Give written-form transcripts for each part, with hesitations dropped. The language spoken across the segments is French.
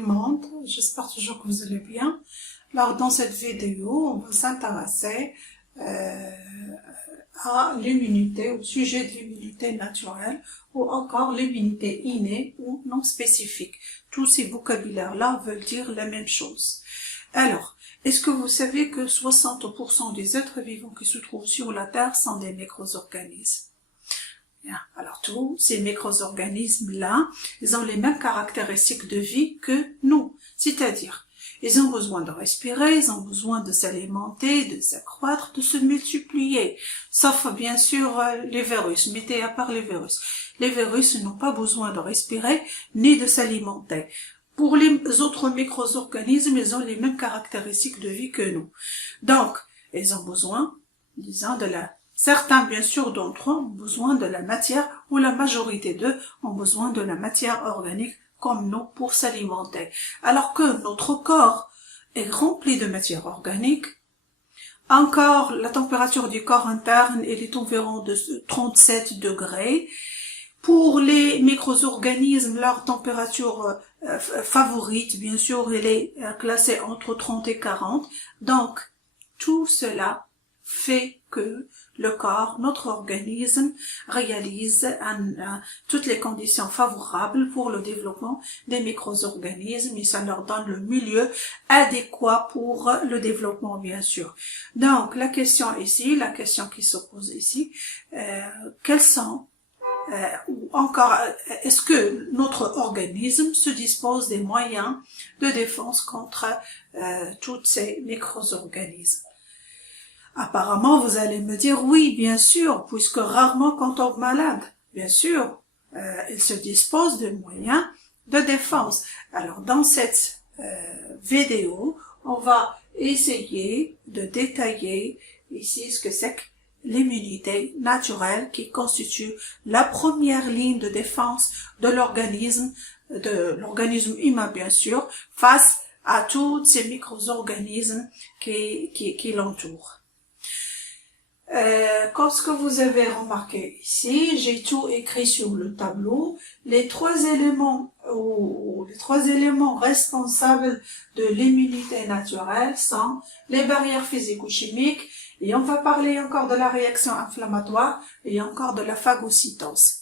le monde, j'espère toujours que vous allez bien. Alors dans cette vidéo, on va s'intéresser à l'immunité, au sujet de l'immunité naturelle ou encore l'immunité innée ou non spécifique. Tous ces vocabulaires-là veulent dire la même chose. Alors, est-ce que vous savez que 60% des êtres vivants qui se trouvent sur la Terre sont des micro-organismes? Bien. Alors tous ces micro-organismes-là, ils ont les mêmes caractéristiques de vie que nous, c'est-à-dire ils ont besoin de respirer, ils ont besoin de s'alimenter, de s'accroître, de se multiplier, sauf bien sûr les virus, mettez à part les virus. Les virus n'ont pas besoin de respirer ni de s'alimenter. Pour les autres micro-organismes, ils ont les mêmes caractéristiques de vie que nous. Donc, ils ont besoin, disons, certains, bien sûr, d'entre eux ont besoin de la matière, ou la majorité d'eux ont besoin de la matière organique, comme nous, pour s'alimenter. Alors que notre corps est rempli de matière organique, encore, la température du corps interne, elle est environ de 37 degrés. Pour les micro-organismes, leur température favorite, bien sûr, elle est classée entre 30 et 40. Donc, tout cela fait que le corps, notre organisme, réalise toutes les conditions favorables pour le développement des micro-organismes et ça leur donne le milieu adéquat pour le développement, bien sûr. Donc, la question ici, la question qui se pose ici, quels sont ou encore, est-ce que notre organisme se dispose des moyens de défense contre tous ces micro-organismes? Apparemment, vous allez me dire oui, bien sûr, puisque rarement quand on est malade, bien sûr, il se dispose de moyens de défense. Alors, dans cette vidéo, on va essayer de détailler ici ce que c'est que l'immunité naturelle qui constitue la première ligne de défense de l'organisme humain, bien sûr, face à tous ces micro-organismes qui l'entourent. Comme ce que vous avez remarqué ici, j'ai tout écrit sur le tableau. Les trois éléments responsables de l'immunité naturelle sont les barrières physico-chimiques, et on va parler encore de la réaction inflammatoire et encore de la phagocytose.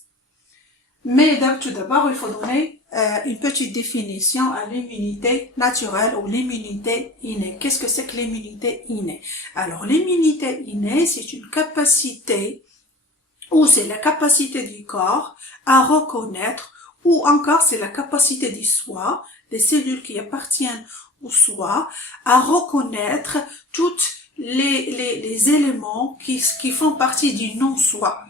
Mais tout d'abord, il faut donner une petite définition à l'immunité naturelle ou l'immunité innée. Qu'est-ce que c'est que l'immunité innée? Alors, l'immunité innée, c'est une capacité, ou c'est la capacité du corps à reconnaître, ou encore c'est la capacité du soi, des cellules qui appartiennent au soi, à reconnaître toutes les éléments qui font partie du non-soi.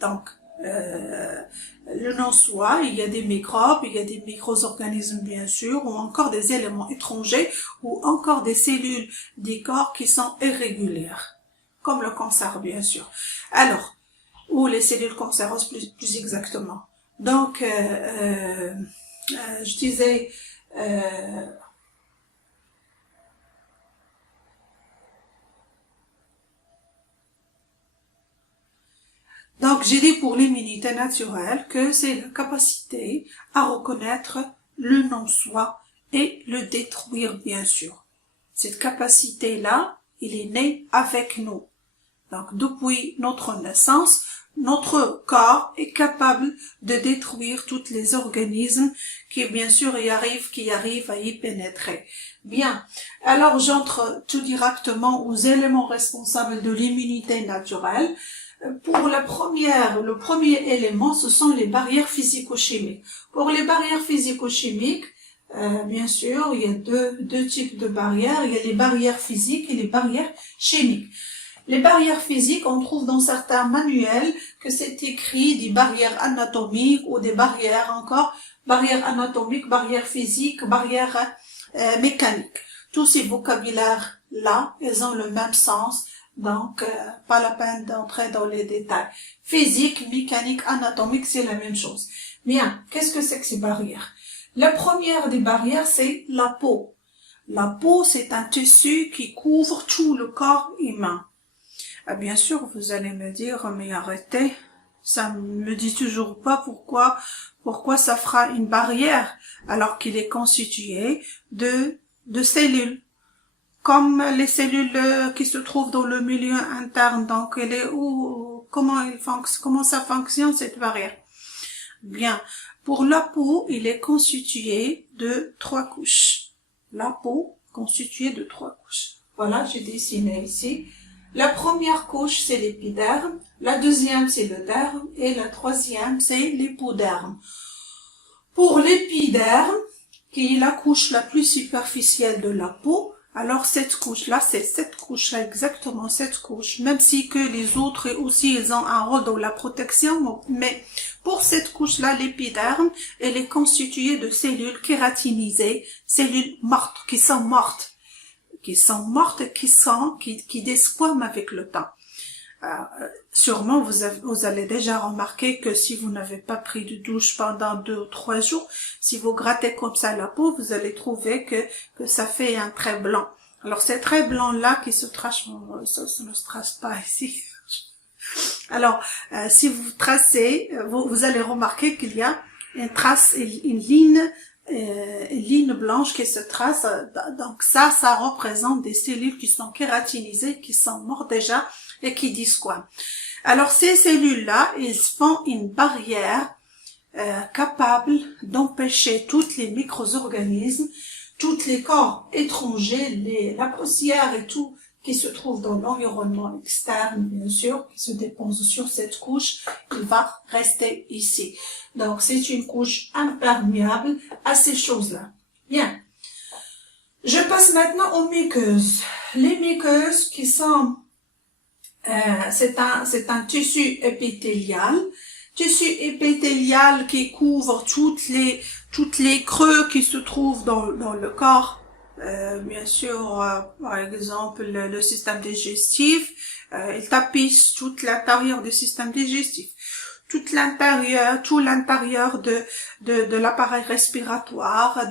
Donc, le non-soi, il y a des microbes, il y a des micro-organismes bien sûr, ou encore des éléments étrangers, ou encore des cellules des corps qui sont irrégulières, comme le cancer bien sûr. Alors, ou les cellules cancéreuses plus exactement. Donc, je disais... Donc, j'ai dit pour l'immunité naturelle que c'est la capacité à reconnaître le non-soi et le détruire, bien sûr. Cette capacité-là, il est né avec nous. Donc, depuis notre naissance, notre corps est capable de détruire tous les organismes qui, bien sûr, qui arrivent à y pénétrer. Bien. Alors, j'entre tout directement aux éléments responsables de l'immunité naturelle. Pour le premier élément, ce sont les barrières physico-chimiques. Pour les barrières physico-chimiques, bien sûr, il y a deux types de barrières. Il y a les barrières physiques et les barrières chimiques. Les barrières physiques, on trouve dans certains manuels que c'est écrit des barrières anatomiques ou des barrières encore, barrières anatomiques, barrières physiques, barrières mécaniques. Tous ces vocabulaires-là, ils ont le même sens. Donc, pas la peine d'entrer dans les détails. Physique, mécanique, anatomique, c'est la même chose. Bien, qu'est-ce que c'est que ces barrières? La première des barrières, c'est la peau. La peau, c'est un tissu qui couvre tout le corps humain. Bien sûr, vous allez me dire, mais arrêtez, Ça me dit toujours pas pourquoi ça fera une barrière alors qu'il est constitué de cellules. Comme les cellules qui se trouvent dans le milieu interne, donc comment ça fonctionne cette barrière? Bien, pour la peau, il est constitué de 3 couches. La peau constituée de 3 couches. Voilà, j'ai dessiné ici. La première couche, c'est l'épiderme, la deuxième, c'est le derme, et la troisième, c'est l'hypoderme. Pour l'épiderme, qui est la couche la plus superficielle de la peau, alors cette couche-là, c'est cette couche-là, exactement cette couche, même si que les autres aussi, ils ont un rôle dans la protection, mais pour cette couche-là, l'épiderme, elle est constituée de cellules kératinisées, cellules mortes, qui desquament avec le temps. Sûrement, vous allez déjà remarquer que si vous n'avez pas pris de douche pendant 2 ou 3 jours, si vous grattez comme ça la peau, vous allez trouver que ça fait un trait blanc. Alors, ces traits blancs-là qui se tracent, ça ne se trace pas ici. Alors, si vous tracez, vous allez remarquer qu'il y a une ligne blanche qui se trace. Donc ça représente des cellules qui sont kératinisées, qui sont mortes déjà et qui disquament. Alors ces cellules-là, ils font une barrière capable d'empêcher tous les micro-organismes, tous les corps étrangers, la poussière et tout qui se trouve dans l'environnement externe, bien sûr, qui se dépose sur cette couche, il va rester ici. Donc, c'est une couche imperméable à ces choses-là. Bien. Je passe maintenant aux muqueuses. Les muqueuses qui sont, c'est un tissu épithélial. Tissu épithélial qui couvre toutes les creux qui se trouvent dans le corps. Bien sûr, par exemple, le système digestif, il tapisse tout l'intérieur du système digestif, tout l'intérieur de l'appareil respiratoire,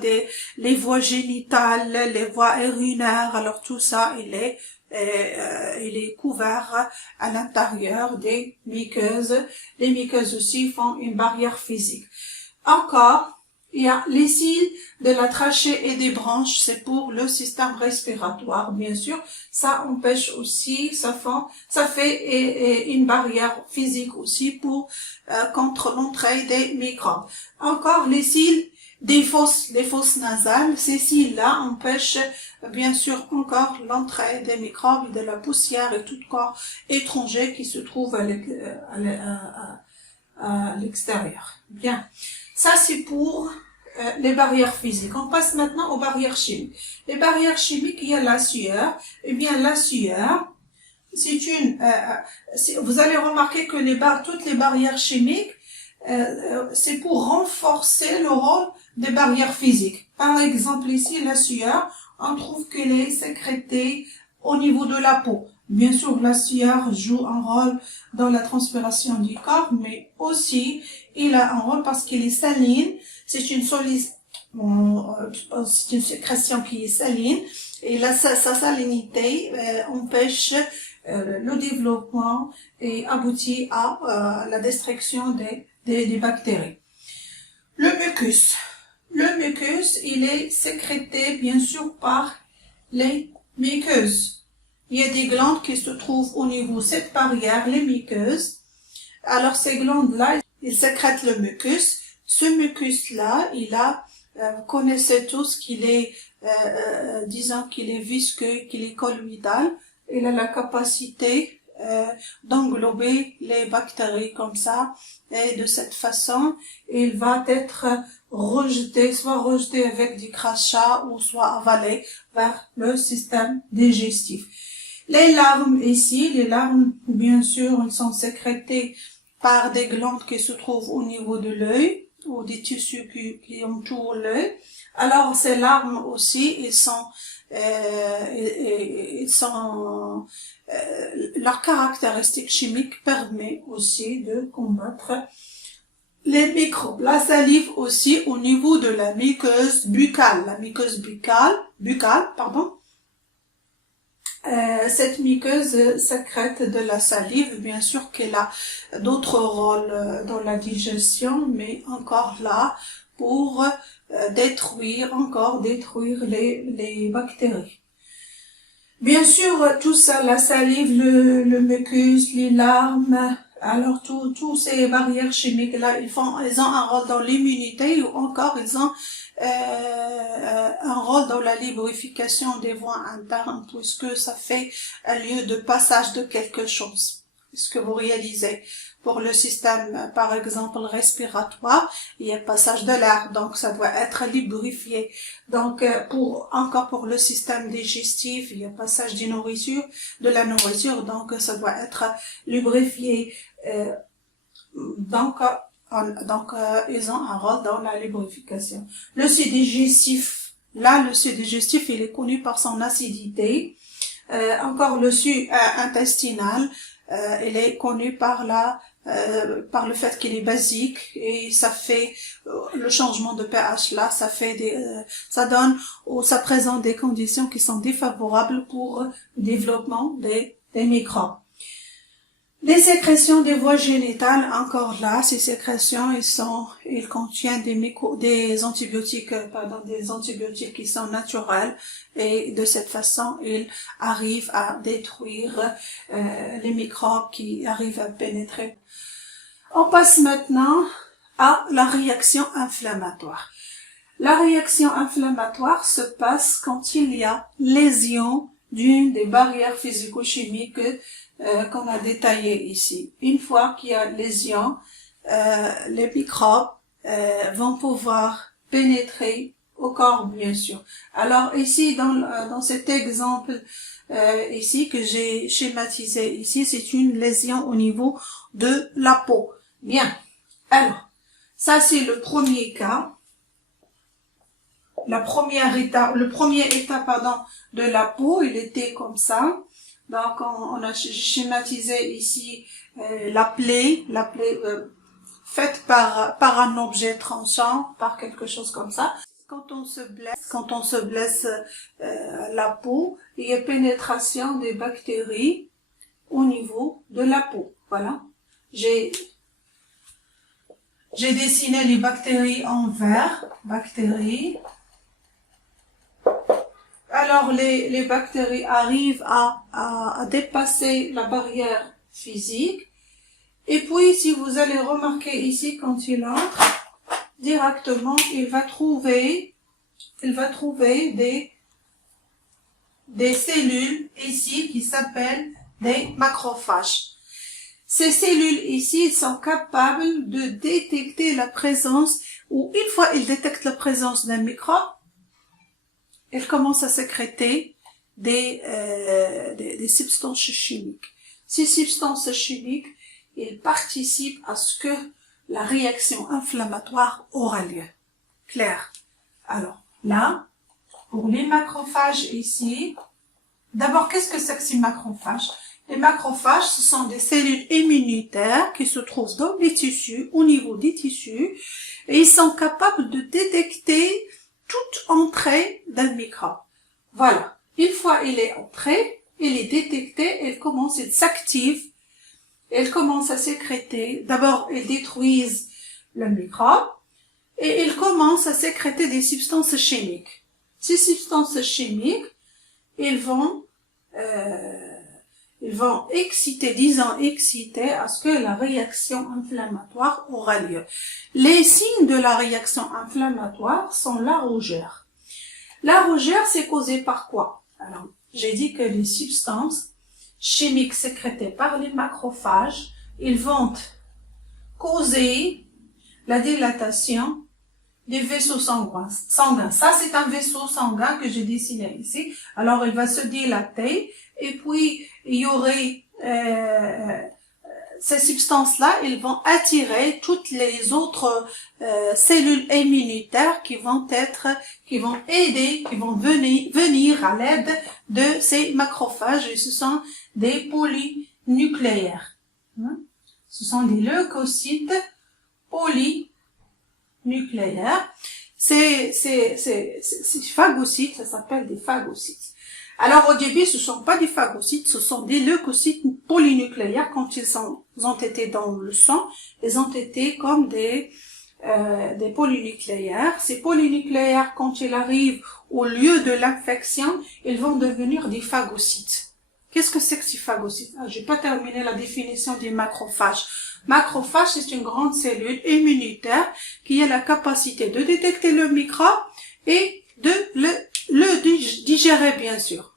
les voies génitales, les voies urinaires. Alors tout ça, il est couvert à l'intérieur des muqueuses. Les muqueuses aussi font une barrière physique. Encore, il y a les cils de la trachée et des branches, c'est pour le système respiratoire, bien sûr. Ça empêche aussi, ça fait une barrière physique aussi contre l'entrée des microbes. Encore les cils les fosses nasales, ces cils-là empêchent bien sûr encore l'entrée des microbes, de la poussière et tout corps étranger qui se trouve à l'extérieur. Bien. Ça, c'est pour les barrières physiques. On passe maintenant aux barrières chimiques. Les barrières chimiques, il y a la sueur. Eh bien, la sueur, vous allez remarquer que toutes les barrières chimiques, c'est pour renforcer le rôle des barrières physiques. Par exemple, ici, la sueur, on trouve qu'elle est sécrétée au niveau de la peau. Bien sûr, la sueur joue un rôle dans la transpiration du corps, mais aussi, il a un rôle parce qu'il est saline. C'est une sécrétion qui est saline. Et sa salinité empêche le développement et aboutit à la destruction des bactéries. Le mucus. Le mucus, il est sécrété, bien sûr, par les muqueuses. Il y a des glandes qui se trouvent au niveau de cette barrière, les muqueuses. Alors, ces glandes-là, ils sécrètent le mucus. Ce mucus-là, vous connaissez tous qu'il est, disons qu'il est visqueux, qu'il est colloïdal. Il a la capacité d'englober les bactéries comme ça. Et de cette façon, il va être soit rejeté avec du crachat ou soit avalé vers le système digestif. Les larmes ici, bien sûr, elles sont sécrétées par des glandes qui se trouvent au niveau de l'œil ou des tissus qui entourent l'œil. Alors ces larmes aussi, leur caractéristique chimique permet aussi de combattre les microbes. La salive aussi au niveau de la muqueuse buccale. La muqueuse buccale, Cette muqueuse sécrète de la salive, bien sûr qu'elle a d'autres rôles dans la digestion, mais encore là, pour détruire les bactéries. Bien sûr, tout ça, la salive, le mucus, les larmes, alors tous ces barrières chimiques-là, ils ont un rôle dans l'immunité ou encore ils ont un rôle dans la lubrification des voies internes puisque ça fait un lieu de passage de quelque chose. Est-ce que vous réalisez? Pour le système, par exemple, respiratoire, il y a passage de l'air, donc ça doit être lubrifié. Donc, pour le système digestif, il y a passage de la nourriture, donc ça doit être lubrifié. Donc, ils ont un rôle dans la lubrification. Le suc digestif, le suc digestif, il est connu par son acidité. Encore le suc intestinal, il est connu par le fait qu'il est basique et ça fait le changement de pH là, ça donne ou ça présente des conditions qui sont défavorables pour le développement des microbes. Les sécrétions des voies génitales, encore là, ces sécrétions, ils contiennent des antibiotiques qui sont naturels et de cette façon, ils arrivent à détruire les microbes qui arrivent à pénétrer. On passe maintenant à la réaction inflammatoire. La réaction inflammatoire se passe quand il y a lésion d'une des barrières physico-chimiques qu'on a détaillées ici. Une fois qu'il y a lésion, les microbes vont pouvoir pénétrer au corps, bien sûr. Alors ici, dans cet exemple ici que j'ai schématisé ici, c'est une lésion au niveau de la peau. Bien. Alors, ça c'est le premier cas. Le premier état de la peau, il était comme ça. Donc, on a schématisé ici la plaie faite par un objet tranchant, par quelque chose comme ça. Quand on se blesse la peau, il y a pénétration des bactéries au niveau de la peau. Voilà. J'ai dessiné les bactéries en vert. Bactéries. Alors, les bactéries arrivent à dépasser la barrière physique. Et puis, si vous allez remarquer ici, quand il entre, directement, il va trouver des cellules ici qui s'appellent des macrophages. Ces cellules ici sont capables de détecter la présence, ou une fois ils détectent la présence d'un microbe, ils commencent à sécréter des substances chimiques. Ces substances chimiques, ils participent à ce que la réaction inflammatoire aura lieu. Clair? Alors, là, pour les macrophages ici, d'abord, qu'est-ce que c'est que ces macrophages? Les macrophages, ce sont des cellules immunitaires qui se trouvent dans les tissus, au niveau des tissus, et ils sont capables de détecter toute entrée d'un microbe. Voilà. Une fois il est entré, il est détecté, il s'active, il commence à sécréter. D'abord, ils détruisent le microbe et il commence à sécréter des substances chimiques. Ces substances chimiques, ils vont exciter à ce que la réaction inflammatoire aura lieu. Les signes de la réaction inflammatoire sont la rougeur. La rougeur, c'est causé par quoi? Alors, j'ai dit que les substances chimiques sécrétées par les macrophages, ils vont causer la dilatation des vaisseaux sanguins. Ça, c'est un vaisseau sanguin que j'ai dessiné ici. Alors, il va se dilater et puis il y aurait ces substances-là, ils vont attirer toutes les autres cellules immunitaires qui vont venir à l'aide de ces macrophages. Et ce sont des polynucléaires. Ce sont des leucocytes polynucléaires. Ces phagocytes, ça s'appelle des phagocytes. Alors au début, ce ne sont pas des phagocytes, ce sont des leucocytes polynucléaires. Quand ils ont été dans le sang, ils ont été comme des polynucléaires. Ces polynucléaires, quand ils arrivent au lieu de l'infection, ils vont devenir des phagocytes. Qu'est-ce que c'est que ces phagocytes? Je n'ai pas terminé la définition des macrophages. Macrophage, c'est une grande cellule immunitaire qui a la capacité de détecter le microbe et de le digérer, bien sûr.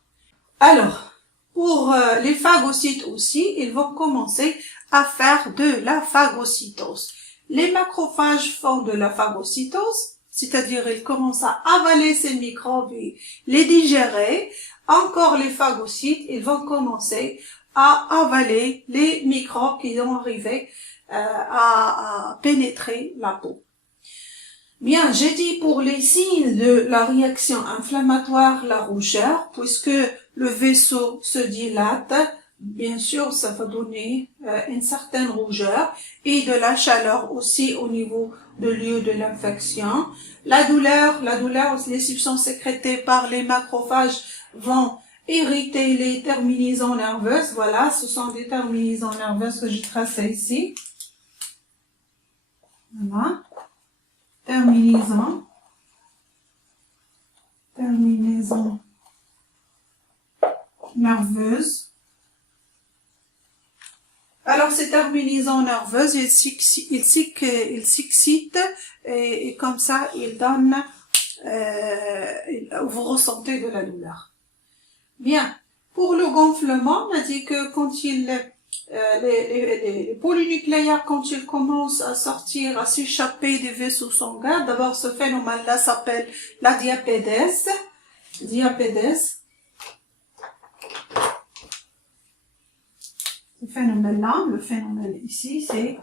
Alors, pour les phagocytes aussi, ils vont commencer à faire de la phagocytose. Les macrophages font de la phagocytose, c'est-à-dire ils commencent à avaler ces microbes et les digérer. Encore les phagocytes, ils vont commencer à avaler les microbes qui vont arriver à pénétrer la peau. Bien, j'ai dit pour les signes de la réaction inflammatoire, la rougeur, puisque le vaisseau se dilate, bien sûr, ça va donner une certaine rougeur et de la chaleur aussi au niveau du lieu de l'infection. La douleur, les substances sécrétées par les macrophages vont irriter les terminaisons nerveuses. Voilà, ce sont des terminaisons nerveuses que j'ai tracées ici. Voilà. Terminaison nerveuse. Alors, ces terminaisons nerveuses, ils s'excitent et comme ça, ils donnent, vous ressentez de la douleur. Bien. Pour le gonflement, on a dit que quand les polynucléaires, quand ils commencent à sortir, à s'échapper des vaisseaux sanguins, d'abord ce phénomène-là s'appelle la diapédèse. Ce phénomène-là, le phénomène ici, c'est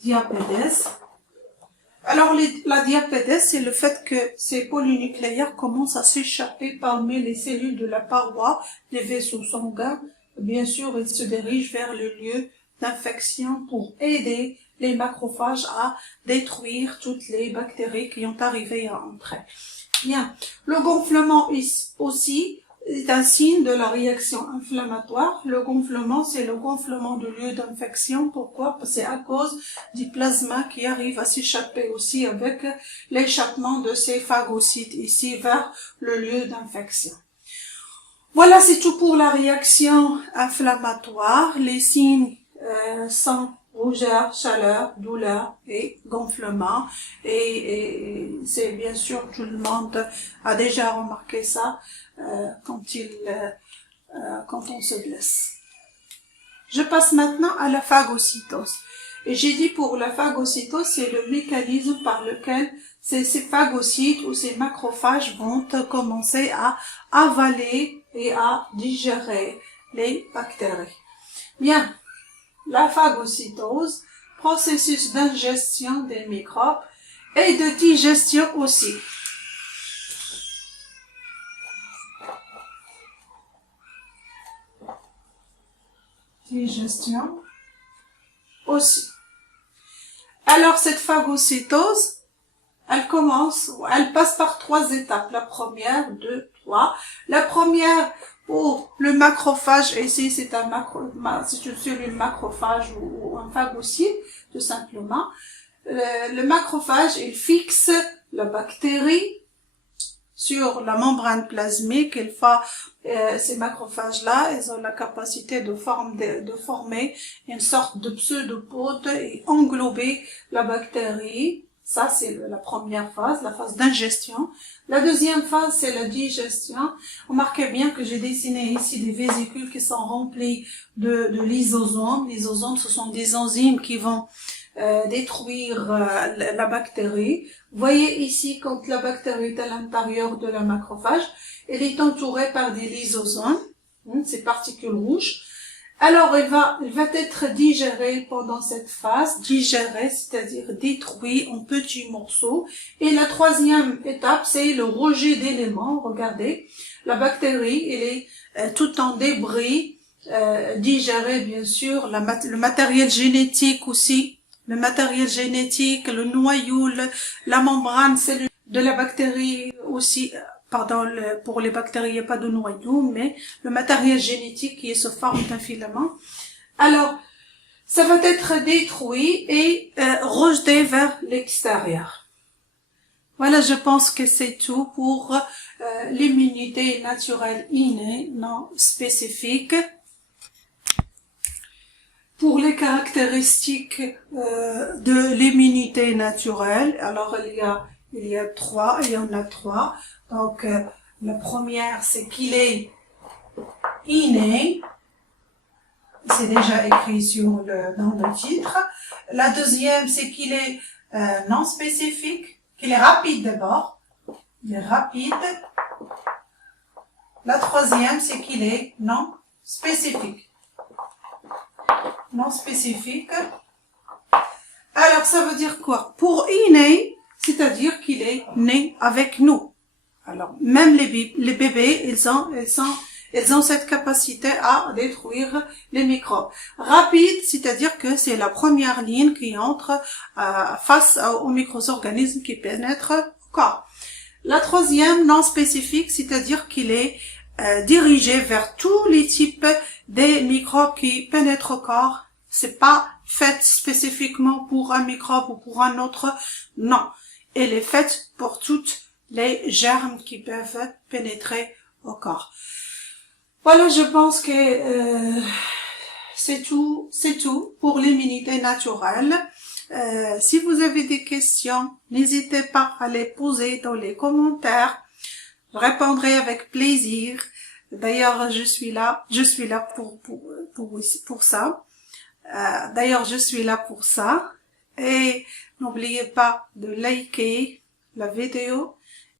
diapédèse. Alors, la diapédèse, c'est le fait que ces polynucléaires commencent à s'échapper parmi les cellules de la paroi des vaisseaux sanguins. Bien sûr, ils se dirigent vers le lieu d'infection pour aider les macrophages à détruire toutes les bactéries qui ont arrivé à entrer. Bien. Le gonflement aussi est un signe de la réaction inflammatoire. Le gonflement, c'est le gonflement du lieu d'infection. Pourquoi? Parce que c'est à cause du plasma qui arrive à s'échapper aussi avec l'échappement de ces phagocytes ici vers le lieu d'infection. Voilà, c'est tout pour la réaction inflammatoire. Les signes sont rougeur, chaleur, douleur et gonflement. Et c'est bien sûr, tout le monde a déjà remarqué ça quand on se blesse. Je passe maintenant à la phagocytose. Et j'ai dit pour la phagocytose, c'est le mécanisme par lequel ces phagocytes ou ces macrophages vont commencer à avaler et à digérer les bactéries. Bien, la phagocytose, processus d'ingestion des microbes et de digestion aussi. Digestion aussi. Alors cette phagocytose, elle passe par 3 étapes. La première, 2, 3. La première pour le macrophage, ici c'est une cellule macrophage ou un phagocyte, tout simplement. Le macrophage, il fixe la bactérie sur la membrane plasmique. Ces macrophages-là, ils ont la capacité de former une sorte de pseudopode et englober la bactérie. Ça, c'est la première phase, la phase d'ingestion. La deuxième phase, c'est la digestion. Remarquez bien que j'ai dessiné ici des vésicules qui sont remplies de lysosomes. Les lysosomes, ce sont des enzymes qui vont détruire la bactérie. Vous voyez ici, quand la bactérie est à l'intérieur de la macrophage, elle est entourée par des lysosomes, ces particules rouges. Alors, elle va être digérée pendant cette phase, c'est-à-dire détruit en petits morceaux. Et la troisième étape, c'est le rejet d'éléments. Regardez, la bactérie, elle est tout en débris, digérée bien sûr, le matériel génétique aussi, le noyau, la membrane cellulaire de la bactérie aussi pardon, pour les bactéries, il n'y a pas de noyau, mais le matériel génétique qui est sous forme d'un filament. Alors, ça va être détruit et rejeté vers l'extérieur. Voilà, je pense que c'est tout pour l'immunité naturelle innée, non spécifique. Pour les caractéristiques de l'immunité naturelle, alors il y en a trois. Donc la première, c'est qu'il est inné. C'est déjà écrit dans le titre. La deuxième, c'est qu'il est non spécifique, qu'il est rapide d'abord. Il est rapide. La troisième, c'est qu'il est non spécifique. Non spécifique. Alors, ça veut dire quoi? Pour inné, c'est-à-dire qu'il est né avec nous. Alors, même les bébés, ils ont cette capacité à détruire les microbes. Rapide, c'est-à-dire que c'est la première ligne qui entre face aux micro-organismes qui pénètrent au corps. La troisième, non spécifique, c'est-à-dire qu'il est dirigé vers tous les types des microbes qui pénètrent au corps. C'est pas fait spécifiquement pour un microbe ou pour un autre. Non. Elle est faite pour toutes les germes qui peuvent pénétrer au corps. Voilà, je pense que c'est tout pour l'immunité naturelle. Si vous avez des questions, n'hésitez pas à les poser dans les commentaires. Je répondrai avec plaisir. D'ailleurs, je suis là pour ça. D'ailleurs, je suis là pour ça. Et n'oubliez pas de liker la vidéo